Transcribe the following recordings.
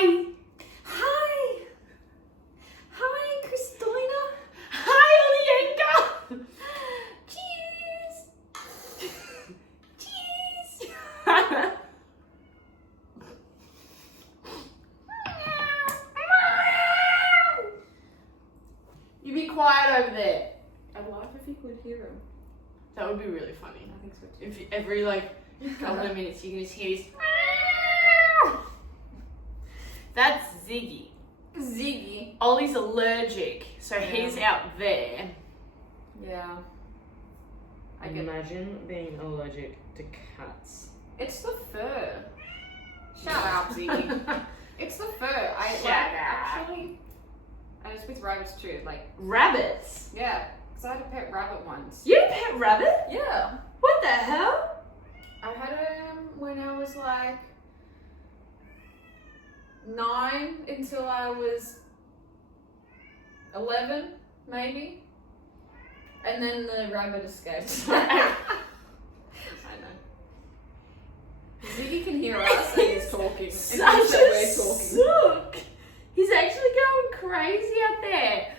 Hi. Hi. Hi, Christoina. Hi, Ollyenka. Cheers. Cheers. You be quiet over there. I'd laugh if you could hear him. That would be really funny. I think so too. If every couple of minutes you can just hear his. That's Ziggy. Ziggy. Ollie's allergic, so he's out there. Yeah. I can imagine being allergic to cats. It's the fur. Shut up, Ziggy. It's the fur. Actually, and it's with rabbits too. Rabbits? Yeah, because I had a pet rabbit once. You had a pet rabbit? Yeah. What the hell? I had him when I was 9 until I was 11, maybe. And then the rabbit escaped. I know. Ziggy can hear us and he's talking. Such And he said a we're talking. sook. He's actually going crazy out there.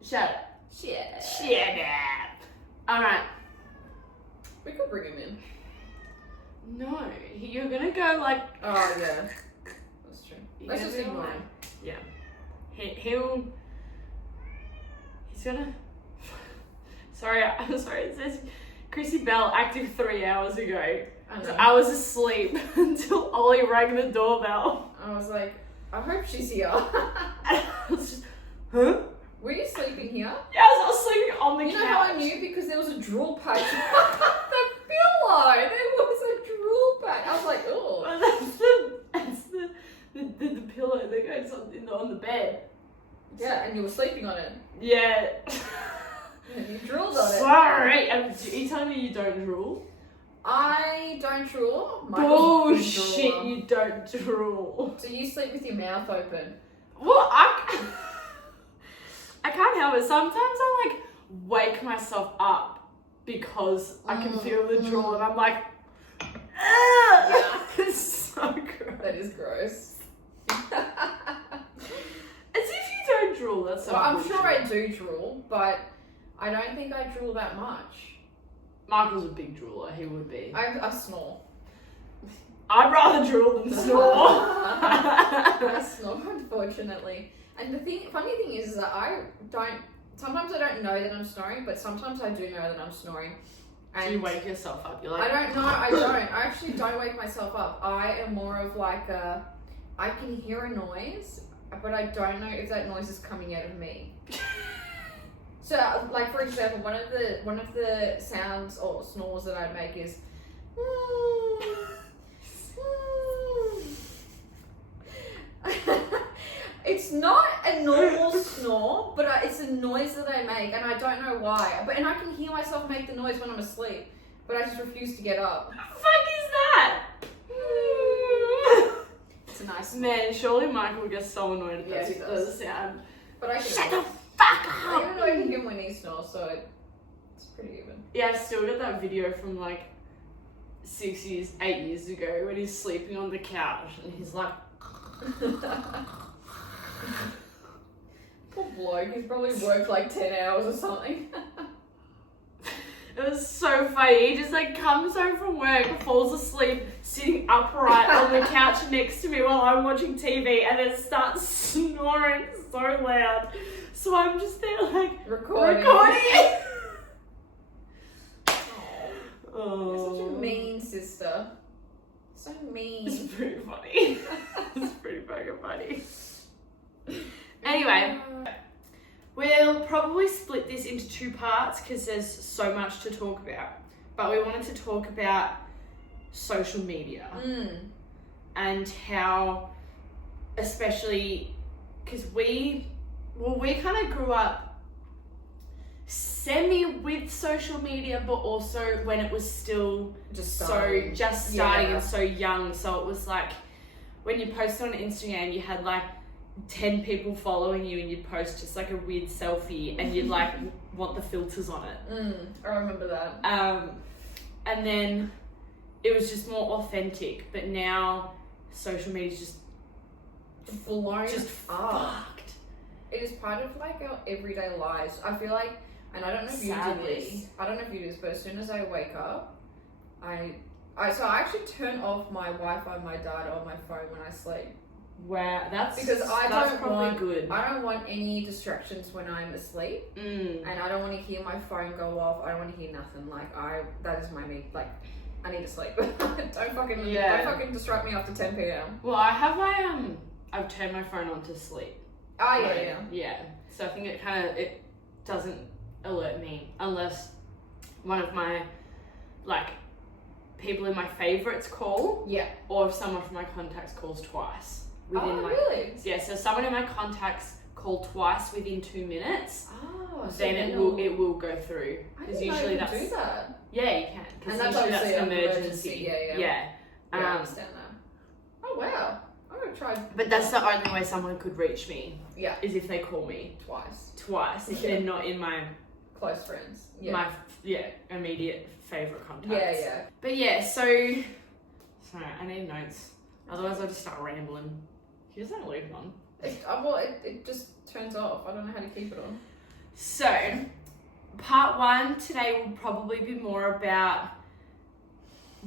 Shut up. Shut up. Alright. We could bring him in. No, you're gonna go Oh, yeah. That's true. You're Let's gonna just be ignore alright. him. Yeah. He's gonna. Sorry, I'm sorry. It says Chrissy Bell active 3 hours ago. So I was asleep until Ollie rang the doorbell. I was like, I hope she's here. I was just, huh? Were you sleeping here? Yeah, I was sleeping on the couch. You know how I knew? Because there was a drool patch on the pillow. There was a drool patch. I was like, oh. That's the pillow that goes on the bed. Yeah, and you were sleeping on it. Yeah. And you drooled on it. Sorry. Are you telling me you don't drool? I don't drool. Bullshit, you don't drool. So you sleep with your mouth open. Well, I can't help it. Sometimes I wake myself up because I can feel the drool and I'm like, Yeah. It's so gross. That is gross. As if you don't drool, that's so Well, I'm bullshit. sure I do drool, but I don't think I drool that much. Michael's a big drooler, he would be. I snore. I'd rather drool than snore. I snore, unfortunately. And the funny thing is that sometimes I don't know that I'm snoring, but sometimes I do know that I'm snoring. And Do you wake yourself up? You're like, I don't know, I don't. I actually don't wake myself up. I am more of I can hear a noise, but I don't know if that noise is coming out of me. So, for example, one of the sounds or snores that I make is. It's not a normal snore, but it's a noise that I make, and I don't know why. And I can hear myself make the noise when I'm asleep, but I just refuse to get up. what the fuck is that? It's a nice Man, surely Michael gets so annoyed Yeah, at he does. the sound. But I can. Shut the fuck I up! even know him when he snores, so it's pretty even. Yeah, I've still got that video from 8 years ago when he's sleeping on the couch and he's like, Poor bloke, he's probably worked 10 hours or something. it was so funny. He just comes home from work, falls asleep, sitting upright on the couch next to me while I'm watching TV, and then starts snoring so loud. So I'm just there recording it. You're such a mean sister. So mean. It's pretty funny. It's pretty fucking funny. Anyway, we'll probably split this into 2 parts because there's so much to talk about. But we wanted to talk about social media and how, especially because we kind of grew up semi with social media, but also when it was still just starting and so young. So it was when you posted on Instagram, you had 10 people following you, and you'd post just a weird selfie, and you'd want the filters on it. I remember that. And then it was just more authentic. But now social media is just blown just up. fucked. It is part of like our everyday lives. I feel like, and I don't know if you do this. I don't know if you do this, but as soon as I wake up, I actually turn off my Wi-Fi, my data on my phone when I sleep. Wow, that's probably good. I don't want any distractions when I'm asleep, and I don't want to hear my phone go off. I don't want to hear nothing. Like that is my need. Like I need to sleep. don't fucking distract me after 10 p.m. Well, I have my I've turned my phone on to sleep. Oh Yeah. So I think it doesn't alert me unless one of my like people in my favorites call. Yeah. Or if someone from my contacts calls twice. Really? Yeah, so someone in my contacts call twice within 2 minutes. Oh, so then it will go through. Because usually that's do that. Yeah, you can. And that's obviously an emergency. Yeah. I I understand that. Oh wow. I'm gonna try. But that's the only way someone could reach me. Yeah. Is if they call me twice. If they're not in my close friends. Yeah. My immediate favorite contacts. Yeah. But yeah, sorry, I need notes. Otherwise, I'll just start rambling. Here's that leave on. It just turns off. I don't know how to keep it on. So, part 1 today will probably be more about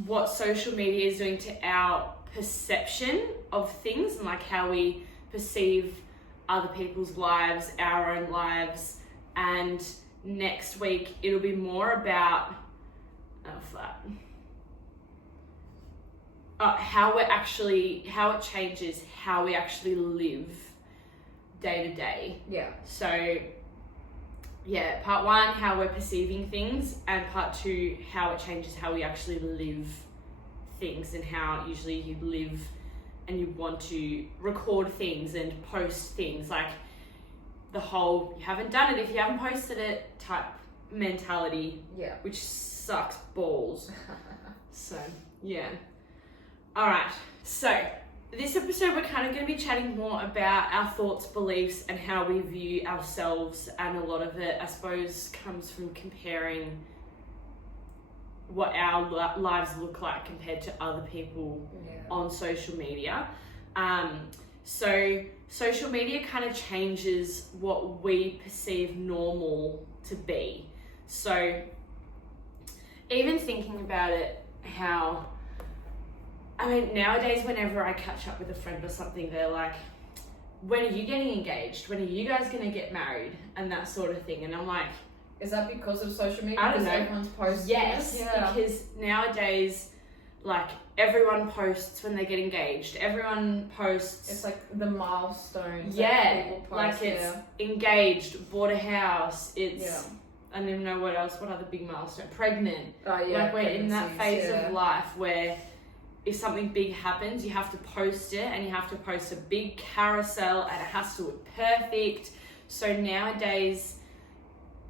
what social media is doing to our perception of things and like how we perceive other people's lives, our own lives, and next week it'll be more about how it changes how we actually live day to day. Yeah. So, yeah, part 1, how we're perceiving things, and part 2, how it changes how we actually live things and how usually you live and you want to record things and post things, like the whole you haven't done it if you haven't posted it type mentality. Yeah. Which sucks balls. So, yeah. All right. So, this episode we're kind of going to be chatting more about our thoughts, beliefs, and how we view ourselves, and a lot of it, I suppose, comes from comparing what our lives look like compared to other people on social media. So social media kind of changes what we perceive normal to be. So even thinking about it, nowadays whenever I catch up with a friend or something, they're like, when are you getting engaged? When are you guys going to get married? And that sort of thing. And I'm like, is that because of social media? I don't know. Everyone's posting. Yes, because nowadays, like, everyone posts when they get engaged. Everyone posts. It's like the milestones. Yeah, people post, like it's engaged, bought a house. It's I don't even know what else. What other big milestone? Pregnant. Oh yeah. Like we're in that phase of life where if something big happens, you have to post it, and you have to post a big carousel, and it has to look perfect. So nowadays,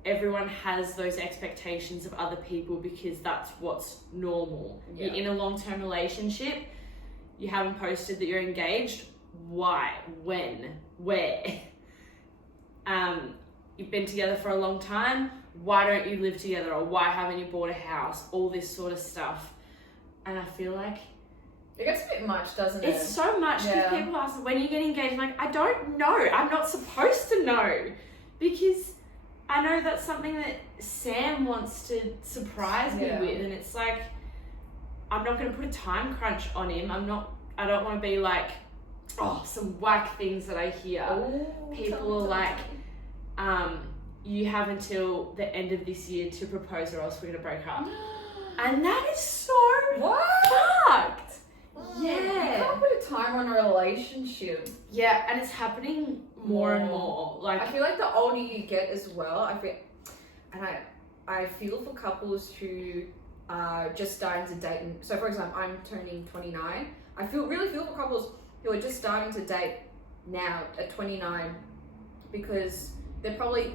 everyone has those expectations of other people because that's what's normal. Yeah. You're in a long-term relationship, you haven't posted that you're engaged. Why? When? Where? You've been together for a long time. Why don't you live together? Or why haven't you bought a house? All this sort of stuff. And I feel like it gets a bit much, doesn't it? It's so much because people ask, when are you getting engaged? I'm like, I don't know. I'm not supposed to know because I know that's something that Sam wants to surprise me with, and it's like, I'm not going to put a time crunch on him. I don't want to be like, some whack things that I hear. People are like, you have until the end of this year to propose or else we're going to break up. And that is so fucked. You can't put a time on a relationship. Yeah, and it's happening more and more. Like, I feel like the older you get as well, I feel for couples who are just starting to date. So for example, I'm turning 29. I really feel for couples who are just starting to date now at 29 because they're probably,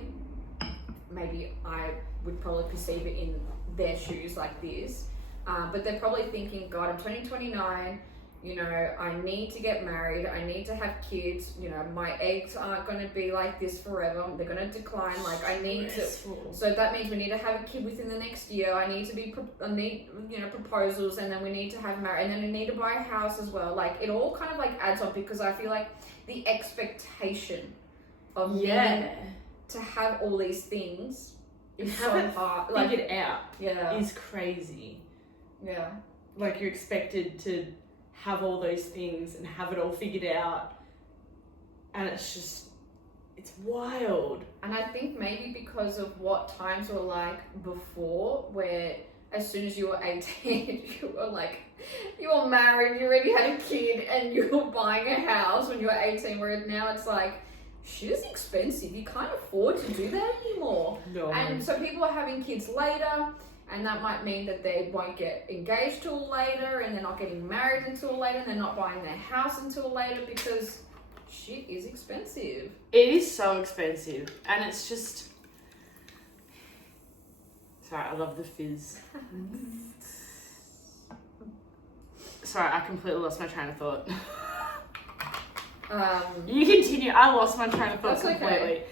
maybe I would probably perceive it in their shoes like this, but they're probably thinking, God, I'm turning 29, you know, I need to get married, I need to have kids, you know, my eggs aren't going to be like this forever, they're going to decline, like I need to, so that means we need to have a kid within the next year, I need, you know, proposals, and then we need to have marriage, and then we need to buy a house as well. Like it all kind of like adds up, because I feel like the expectation of needing to have all these things is so hard. Like figured out yeah. is crazy. Yeah. Like you're expected to have all those things and have it all figured out, and it's wild. And I think maybe because of what times were like before, where as soon as you were 18 you were like, you were married, you already had a kid, and you were buying a house when you were 18, whereas now it's like, shit is expensive, you can't afford to do that anymore. No. And so people are having kids later, and that might mean that they won't get engaged till later, and they're not getting married until later, and they're not buying their house until later, because shit is expensive. It is so expensive, and it's just... Sorry, I love the fizz. Sorry, I completely lost my train of thought. You continue. I lost my train of thought completely. Okay.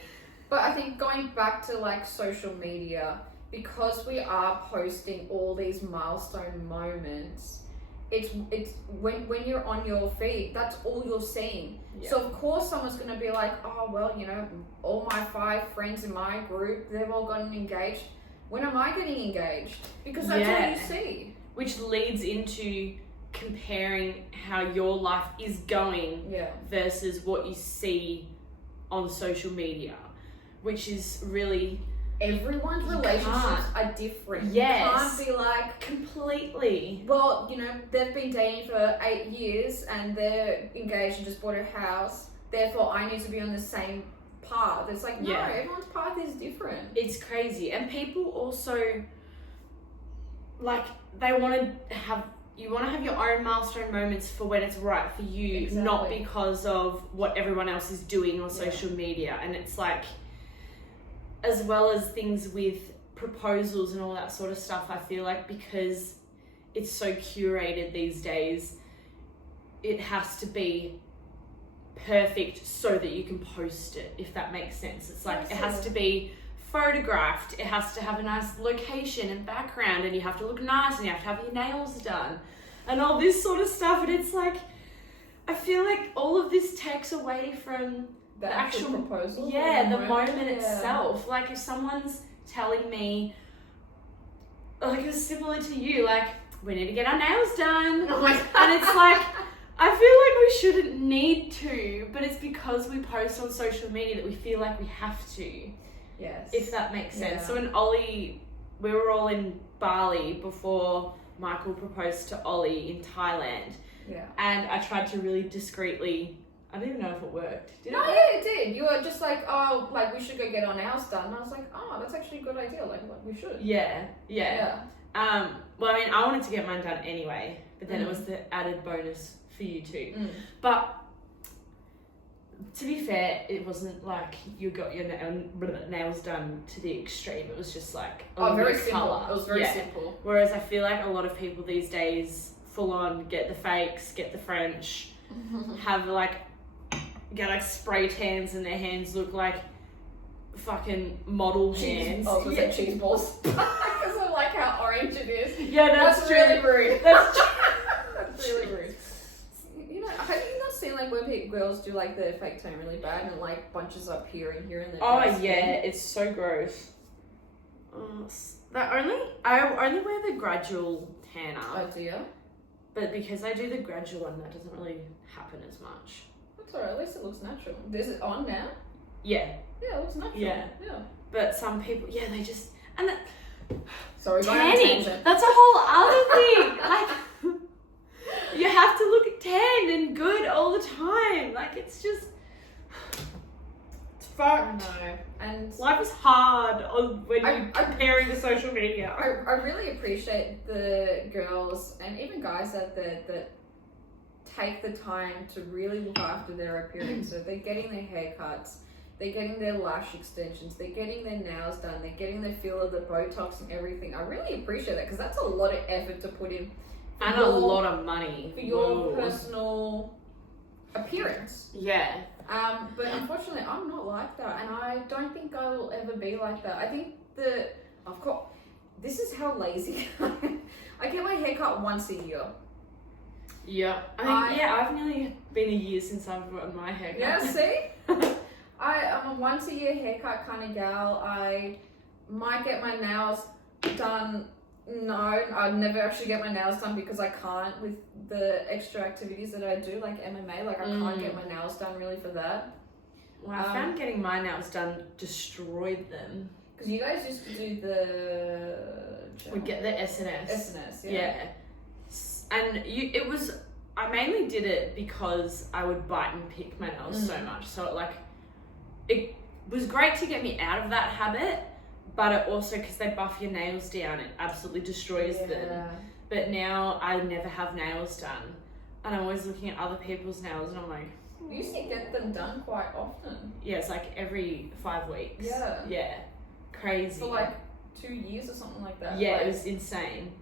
But I think going back to like social media, because we are posting all these milestone moments, it's when you're on your feed, that's all you're seeing. Yeah. So of course someone's going to be like, oh well, you know, all my 5 friends in my group, they've all gotten engaged. When am I getting engaged? Because that's all you see. Which leads into comparing how your life is going versus what you see on social media, which is really... Everyone's relationships are different. Yes. You can't be like... Completely. Well, you know, they've been dating for 8 years and they're engaged and just bought a house, therefore I need to be on the same path. It's like, no, everyone's path is different. It's crazy. And people also, like, they want to have... You want to have your own milestone moments for when it's right for you, not because of what everyone else is doing on social media. And it's like, as well as things with proposals and all that sort of stuff, I feel like because it's so curated these days, it has to be perfect so that you can post it, if that makes sense. It's like, it has to be photographed, it has to have a nice location and background, and you have to look nice, and you have to have your nails done and all this sort of stuff. And it's like, I feel like all of this takes away from the actual proposal, the moment itself. Like if someone's telling me, like it's similar to you, like we need to get our nails done, and it's like, I feel like we shouldn't need to, but it's because we post on social media that we feel like we have to. Yes. If that makes sense. So when Ollie, we were all in Bali before Michael proposed to Ollie in Thailand. Yeah. And I tried to really discreetly, I don't even know if it worked. Did it work? Yeah, it did. You were just like, oh, like we should go get our nails done. And I was like, oh, that's actually a good idea. Like we should. Yeah. Well, I mean, I wanted to get mine done anyway, but then it was the added bonus for you too. But to be fair, it wasn't like you got your nails done to the extreme. It was just like very simple. Color. It was very simple. Whereas I feel like a lot of people these days full on get the fakes, get the French, have get like spray tans, and their hands look like fucking model hands. Oh, was that cheese balls? Because I like how orange it is. Yeah, that's true. Really rude. That's true. That's really rude. You know, have you not seen like when girls do like the fake tan really bad and it like bunches up here and here in the dress it's so gross. I only wear the gradual tanner. Oh dear. But because I do the gradual one, that doesn't really happen as much. That's alright, at least it looks natural. Is it on now? Yeah. Yeah, it looks natural. Yeah. But some people, they just, and that, sorry, tanning, that's a whole other thing. Like, you have to look tanned and good all the time. Like, it's just, it's fucked. I know. And life is hard when you're comparing to social media. I really appreciate the girls and even guys that take the time to really look after their appearance. So they're getting their haircuts, they're getting their lash extensions, they're getting their nails done, they're getting their filler, the Botox and everything. I really appreciate that because that's a lot of effort to put in And a lot of money. For your personal appearance. Yeah. But unfortunately, I'm not like that, and I don't think I will ever be like that. I think that, of course, this is how lazy I am. I get my hair cut once a year. Yeah. I've nearly been a year since I've gotten my hair cut. Yeah, see? I'm a once a year haircut kind of gal. I might get my nails done. No, I never actually get my nails done because I can't with the extra activities that I do, like MMA. Like, I can't get my nails done really for that. Well, I found getting my nails done destroyed them. Because you guys used to do the... We get the SNS. SNS, yeah. And I mainly did it because I would bite and pick my nails so much. So, it was great to get me out of that habit, but it also, because they buff your nails down, it absolutely destroys them. But now I never have nails done. And I'm always looking at other people's nails and I'm like... You used to get them done quite often. Yeah, it's like every 5 weeks. Yeah. Yeah. Crazy. For like 2 years or something like that. Yeah, it was insane.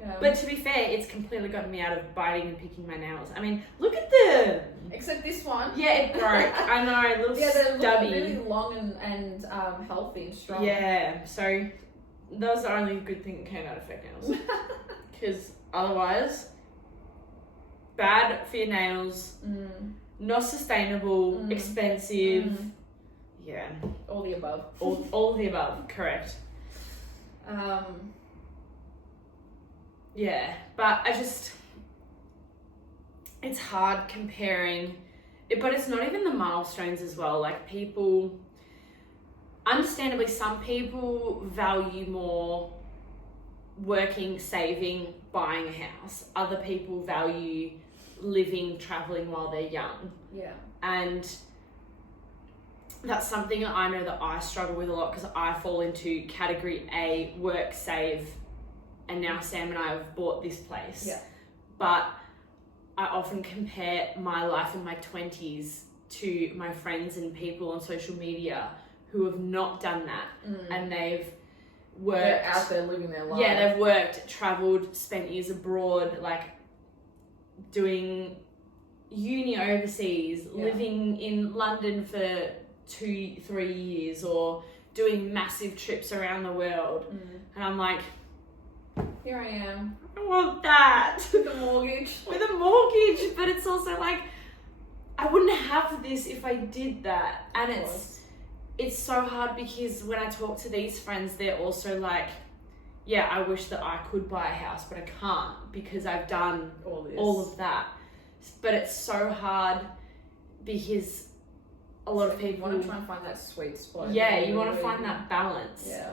Yeah. But to be fair, it's completely gotten me out of biting and picking my nails. I mean, look at them! Except this one. Yeah, it broke. I know, a little stubby. They're really long and healthy and strong. Yeah, so that was the only good thing that came out of fake nails. Because otherwise, bad for your nails, not sustainable, expensive. Yeah. All the above. All the above, correct. Yeah, but it's hard comparing it, but it's not even the milestones as well. Like, people, understandably, some people value more working, saving, buying a house. Other people value living, traveling while they're young. Yeah. And that's something that I know that I struggle with a lot, because I fall into category A, work, save, and now Sam and I have bought this place. Yeah. But I often compare my life in my 20s to my friends and people on social media who have not done that. And they've worked. They're out there living their life. Yeah, they've worked, travelled, spent years abroad, like doing uni overseas, living in London for 2-3 years, or doing massive trips around the world. And I'm like, here I am. I want that. With a mortgage. With a mortgage. But it's also like, I wouldn't have this if I did that. And it's so hard, because when I talk to these friends, they're also like, yeah, I wish that I could buy a house, but I can't because I've done all of that. But it's so hard because a lot of people want to try and find that sweet spot. Yeah, you want to find that balance. Yeah.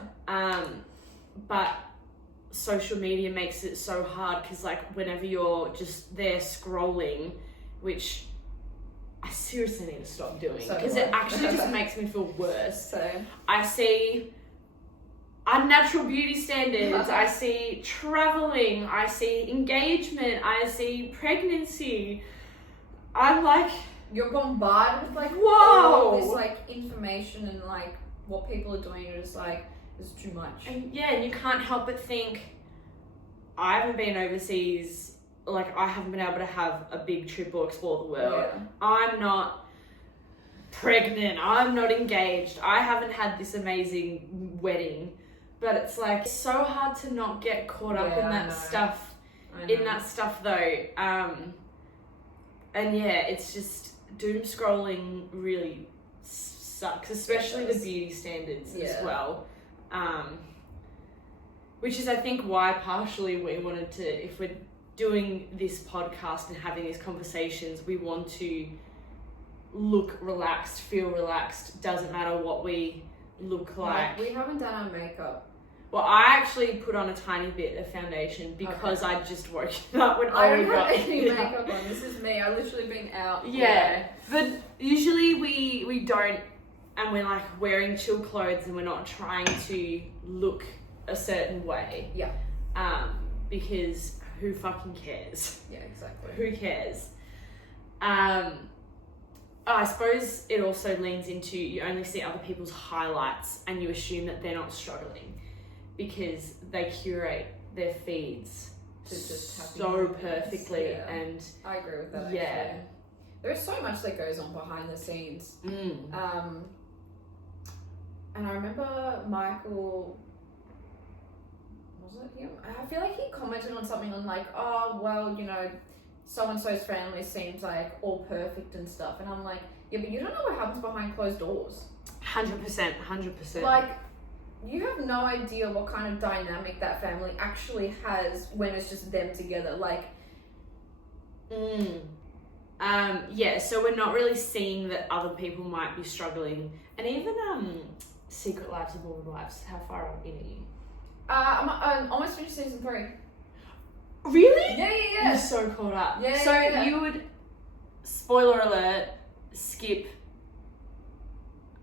But social media makes it so hard, because like whenever you're just there scrolling, which I seriously need to stop doing, because it actually just makes me feel worse. So I see unnatural beauty standards, I see traveling, I see engagement, I see pregnancy. I'm like, you're bombarded with like whoa, all this like information and like what people are doing. You're just like, it's too much. And and you can't help but think, I haven't been overseas, like I haven't been able to have a big trip or explore the world. Yeah. I'm not pregnant, I'm not engaged, I haven't had this amazing wedding. But it's like, it's so hard to not get caught up in that stuff. In that stuff though. And yeah, it's just doom scrolling really sucks, especially the beauty standards as well. Which is, I think, why partially we wanted to, if we're doing this podcast and having these conversations, we want to look relaxed, feel relaxed, doesn't matter what we look like. We haven't done our makeup. Well, I actually put on a tiny bit of foundation because I just woke up when I don't have any makeup on. This is me. I've literally been out. Yeah, but usually we don't, and we're like wearing chill clothes and we're not trying to look a certain way. Yeah. Because who fucking cares? Yeah, exactly. Who cares? I suppose it also leans into, you only see other people's highlights and you assume that they're not struggling, because they curate their feeds to just happy so moments. perfectly. Yeah. And I agree with that. Yeah. Actually. There's so much that goes on behind the scenes. And I remember Michael, was it him? I feel like he commented on something on like, oh, well, you know, so-and-so's family seems like all perfect and stuff. And I'm like, yeah, but you don't know what happens behind closed doors. 100%. Like, you have no idea what kind of dynamic that family actually has when it's just them together. Like, yeah, so we're not really seeing that other people might be struggling. And even Secret Lives of Mormon Wives, how far in are you? I'm almost finished season 3. Really? Yeah. You're so caught up. Yeah, so yeah. you would, spoiler alert, skip,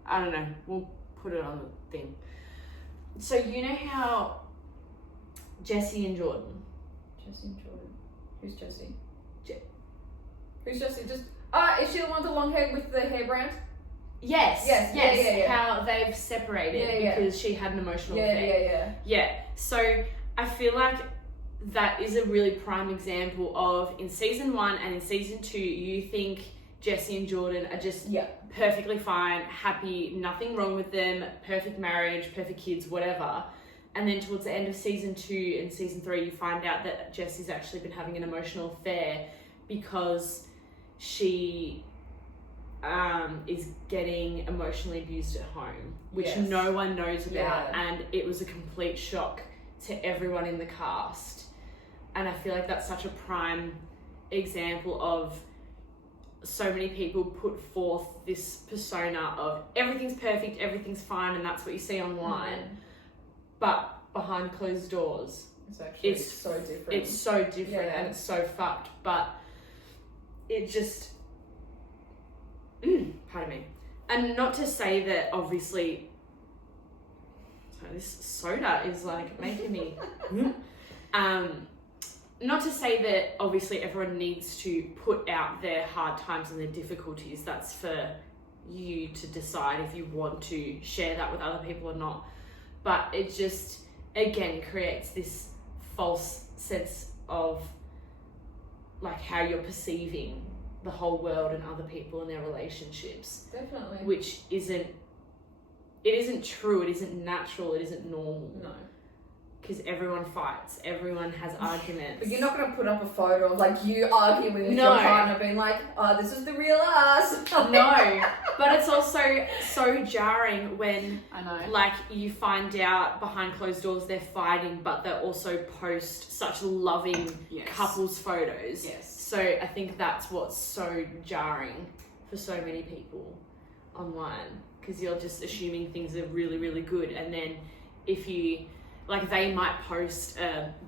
I don't know, we'll put it on the thing. So you know how Jesse and Jordan? Jesse and Jordan. Who's Jesse? Je- Who's Jesse? Just is she the one with the long hair with the hairband? Yes. Yeah. How they've separated because she had an emotional affair. Yeah. So I feel like that is a really prime example of, in season 1 and in season 2, you think Jesse and Jordan are just perfectly fine, happy, nothing wrong with them, perfect marriage, perfect kids, whatever. And then towards the end of season 2 and season 3, you find out that Jesse's actually been having an emotional affair because she is getting emotionally abused at home, which no one knows about, and it was a complete shock to everyone in the cast. And I feel like that's such a prime example of so many people put forth this persona of everything's perfect, everything's fine, and that's what you see online. But behind closed doors, it's so different. It's so different and it's so fucked. But it just, pardon me. And not to say that obviously, sorry, this soda is like making me, not to say that obviously everyone needs to put out their hard times and their difficulties. That's for you to decide if you want to share that with other people or not. But it just, again, creates this false sense of like how you're perceiving the whole world and other people and their relationships. Definitely. Which isn't true, it isn't natural, it isn't normal. No. Because everyone fights, everyone has arguments. But you're not going to put up a photo of like you arguing with your partner being like, oh, this is the real us. No, but it's also so jarring when I know. Like you find out behind closed doors they're fighting, but they also post such loving couples photos. Yes. So I think that's what's so jarring for so many people online, because you're just assuming things are really, really good, and then if you, like, they might post,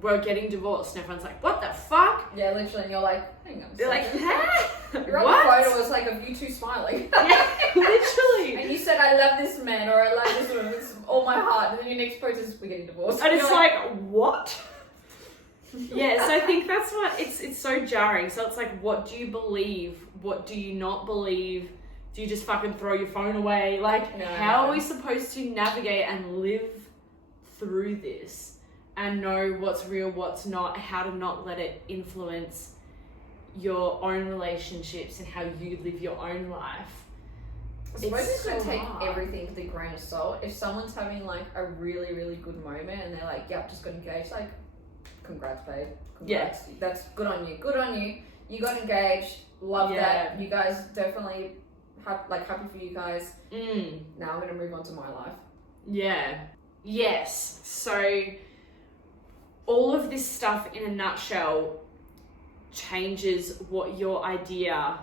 we're getting divorced, and everyone's like, what the fuck? Yeah, literally, and you're like, hang on a They're like, second. huh? Your other photo was like of you two smiling. Yeah, literally. And you said, I love this man, or I love this woman with all my heart, and then your next post is, we're getting divorced. And it's like, what? Yeah, so I think that's what, it's so jarring. So it's like, what do you believe? What do you not believe? Do you just fucking throw your phone away? Like, how are we supposed to navigate and live through this and know what's real, what's not, how to not let it influence your own relationships and how you live your own life? I suppose It's you could so take hard. everything with a grain of salt. If someone's having like a really, really good moment and they're like, yep, just got engaged, like, congrats, babe. Congrats. Yeah. That's good on you. Good on you. You got engaged. Love that. You guys definitely happy for you guys. Now I'm gonna move on to my life. Yeah. Yes. So all of this stuff in a nutshell changes what your idea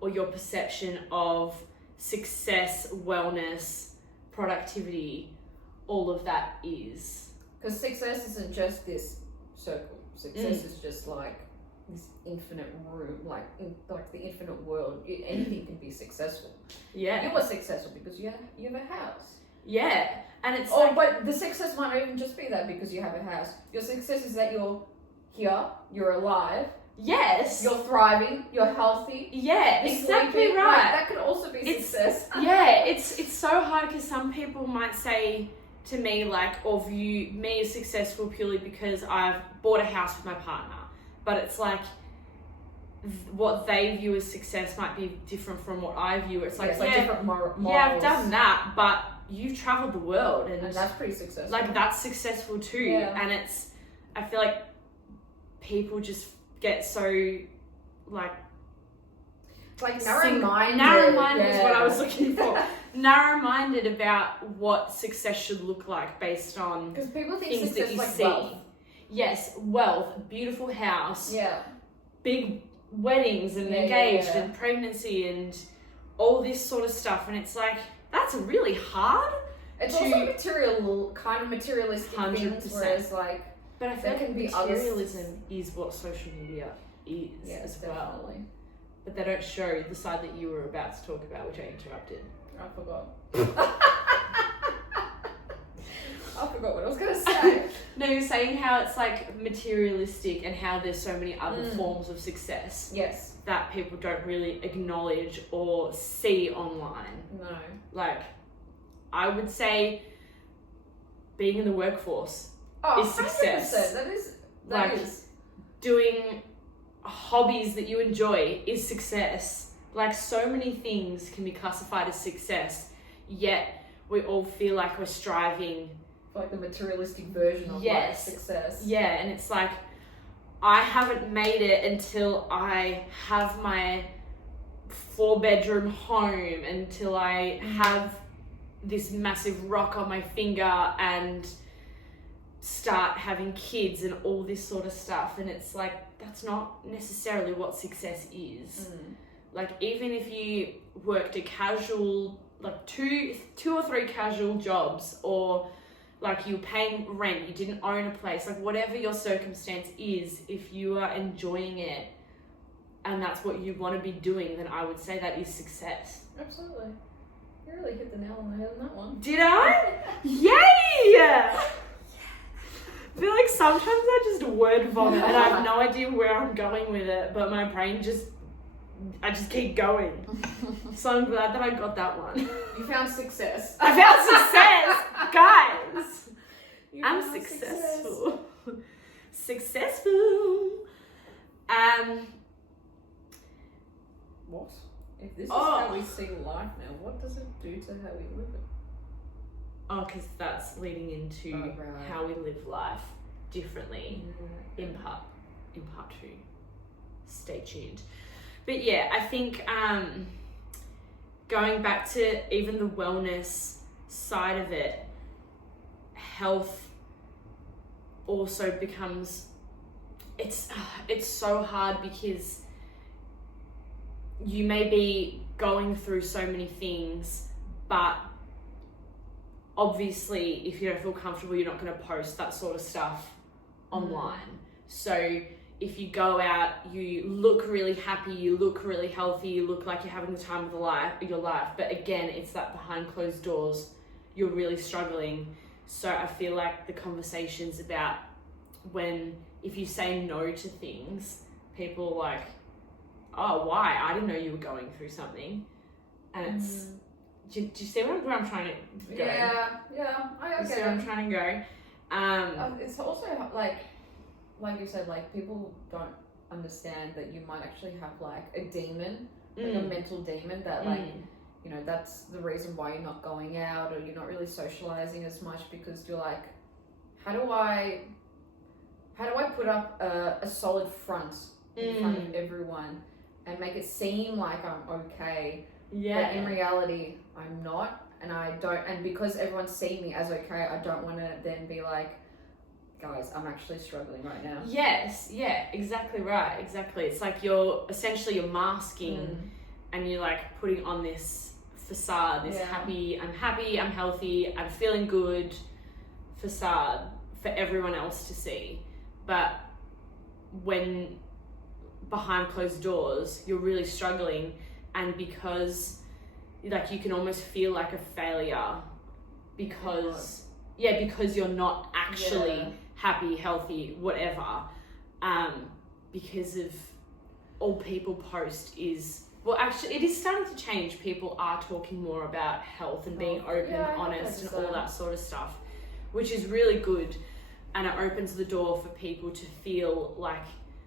or your perception of success, wellness, productivity, all of that is. Because success isn't just this circle. Success is just like this infinite room, like the infinite world. Anything can be successful. Yeah. You were successful because you have a house. Yeah. And it's but the success might not even just be that because you have a house. Your success is that you're here, you're alive. Yes. You're thriving, you're healthy. Yeah, you're exactly sleeping. right. Like, that could also be success. Yeah, it's so hard because some people might say to me, like, or view me as successful purely because I've bought a house with my partner. but it's like what they view as success might be different from what I view. It's like, different morals. Yeah, I've done that, but you've traveled the world, and that's pretty successful. Like, that's successful too. Yeah. And I feel like people just get so like narrow-minded is what I was looking for. Narrow-minded about what success should look like based on because people think things that you see. Wealth. Yes, wealth, beautiful house, big weddings and engaged and pregnancy and all this sort of stuff, and it's like that's really hard. It's also materialistic 100%. Things, whereas like, but I feel like materialism is what social media is as well. Definitely. But they don't show the side that you were about to talk about, which I interrupted. I forgot. I forgot what I was going to say. No, you're saying how it's like materialistic and how there's so many other forms of success. Yes. That people don't really acknowledge or see online. No. Like, I would say being in the workforce is success. 100%. That is. Doing hobbies that you enjoy is success. Like, so many things can be classified as success, yet we all feel like we're striving for like the materialistic version of like success. Yeah, and it's like, I haven't made it until I have my 4-bedroom home, until I have this massive rock on my finger and start having kids and all this sort of stuff. And it's like, that's not necessarily what success is. Like, even if you worked a casual, like two or three casual jobs, or like you're paying rent, you didn't own a place, like whatever your circumstance is, if you are enjoying it and that's what you want to be doing, then I would say that is success. Absolutely. You really hit the nail on the head on that one. Did I? Yay! I feel like sometimes I just word vomit and I have no idea where I'm going with it, but my brain I just keep going. So I'm glad that I got that one. You found success. I found success! Guys! I'm successful. Successful. What? If this is how we see life now, what does it do to how we live it? Oh, because that's leading into how we live life differently in part 2. Stay tuned. But yeah, I think going back to even the wellness side of it, health also becomes, it's so hard because you may be going through so many things, but obviously if you don't feel comfortable, you're not going to post that sort of stuff online. So if you go out, you look really happy, you look really healthy, you look like you're having the time of your life. But again, it's that behind closed doors, you're really struggling. So I feel like the conversations about if you say no to things, people are like, oh, why? I didn't know you were going through something. And it's, do you see where I'm trying to go? Yeah, I get it. See where I'm trying to go? It's also like you said, like people don't understand that you might actually have like a demon, like a mental demon that like, you know, that's the reason why you're not going out or you're not really socializing as much, because you're like, how do I put up a solid front in front of everyone and make it seem like I'm okay? Yeah. But in reality, I'm not, and because everyone's seeing me as okay, I don't want to then be like, guys, I'm actually struggling right now. Yes, yeah, exactly right, exactly. It's like you're masking and you're like putting on this facade, this I'm happy, I'm healthy, I'm feeling good facade for everyone else to see. But when behind closed doors, you're really struggling, and because like you can almost feel like a failure because you're not actually happy, healthy, whatever, because of all people post is, well, actually it is starting to change. People are talking more about health and being open, honest and all that sort of stuff, which is really good, and it opens the door for people to feel like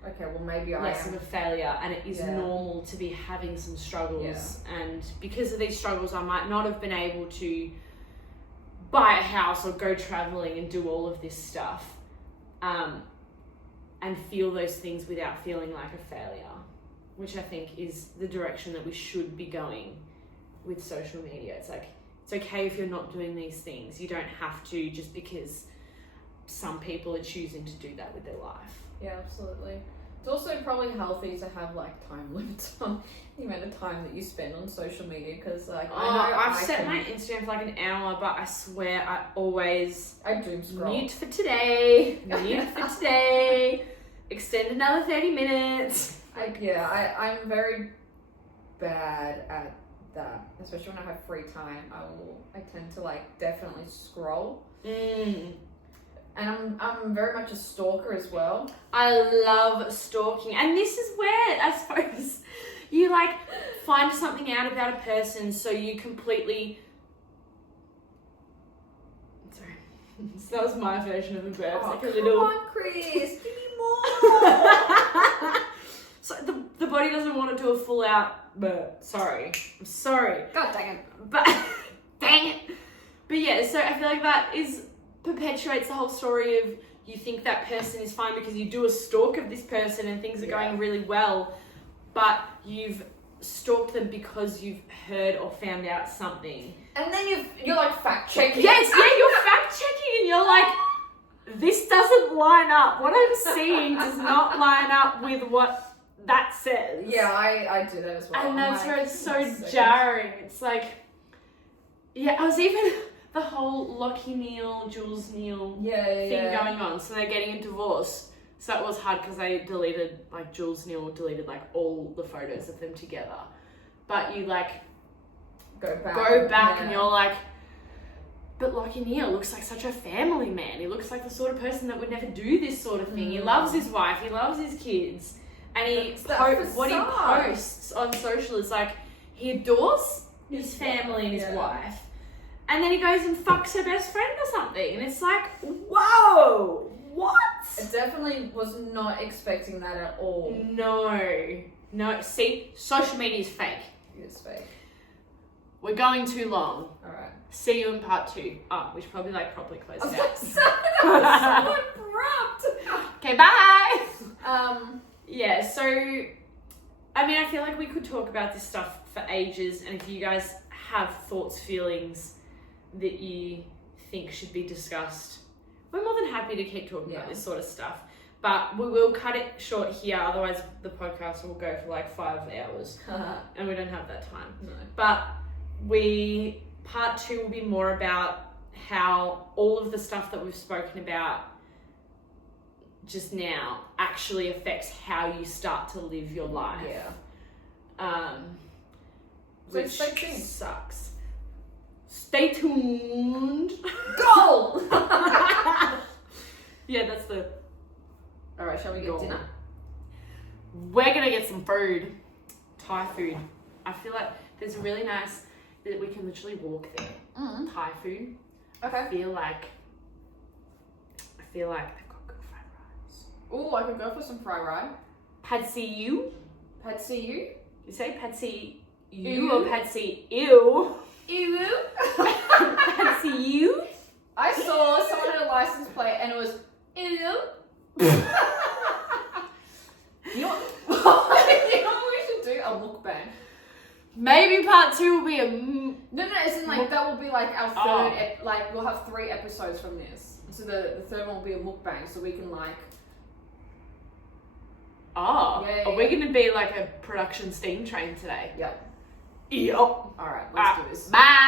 okay, well maybe less of a failure, and it is normal to be having some struggles. And because of these struggles, I might not have been able to buy a house or go traveling and do all of this stuff, and feel those things without feeling like a failure, which I think is the direction that we should be going with social media. It's like, it's okay if you're not doing these things. You don't have to, just because some people are choosing to do that with their life. Yeah, absolutely. It's also probably healthy to have like time limits on the amount of time that you spend on social media, because like I've set my Instagram for like an hour, but I swear I doom scroll. Mute for today, extend another 30 minutes. I'm very bad at that, especially when I have free time. I tend to like definitely scroll. And I'm very much a stalker as well. I love stalking. And this is where, I suppose, you like find something out about a person, so you completely... Sorry. So that was my version of a burp. Oh, like a come little... on, Chris. Give me more. So the body doesn't want to do a full out burp. Sorry. I'm sorry. God dang it. But, dang it. But yeah, so I feel like that perpetuates the whole story of, you think that person is fine because you do a stalk of this person and things are going really well, but you've stalked them because you've heard or found out something. And then you're like fact checking. Yes, you're fact checking and you're like, this doesn't line up. What I'm seeing does not line up with what that says. Yeah, I do that as well. And that's where it's so jarring. It's like, I was even... the whole Lockie Neal, Jules Neal thing going on. So they're getting a divorce. So that was hard because they deleted, like Jules Neal deleted like all the photos of them together. But you like go back and you're like, but Lockie Neal looks like such a family man. He looks like the sort of person that would never do this sort of thing. He loves his wife. He loves his kids. And what he posts on social is like, he adores his family and his wife. And then he goes and fucks her best friend or something. And it's like, whoa, what? I definitely was not expecting that at all. No. See, social media is fake. It is fake. We're going too long. All right. See you in part 2. We should probably like properly close it out. That was so abrupt. Okay, bye. Yeah, so, I mean, I feel like we could talk about this stuff for ages. And if you guys have thoughts, feelings that you think should be discussed, we're more than happy to keep talking about this sort of stuff, but we will cut it short here, otherwise the podcast will go for like 5 hours and we don't have that time. But part 2 will be more about how all of the stuff that we've spoken about just now actually affects how you start to live your life. Which sucks. Stay tuned. Go! Yeah, that's the... Alright, shall we get dinner? We're gonna get some food. Thai food. I feel like there's a really nice... that we can literally walk there. Thai food. Okay. I feel like they've got good fried rice. Oh, I could go for some fried rice. Pad see you? Pad see you? You say pad see you or pad see ew? Ew. Pad see you? I saw someone had a license plate and it was ew. You know what we should do? A mukbang. Maybe part 2 will be a... No, as in like that will be like our third, like we'll have 3 episodes from this. So the third one will be a mukbang, so we can like... Are we going to be like a production steam train today? Yep. Yep. Alright, let's do this. Bye.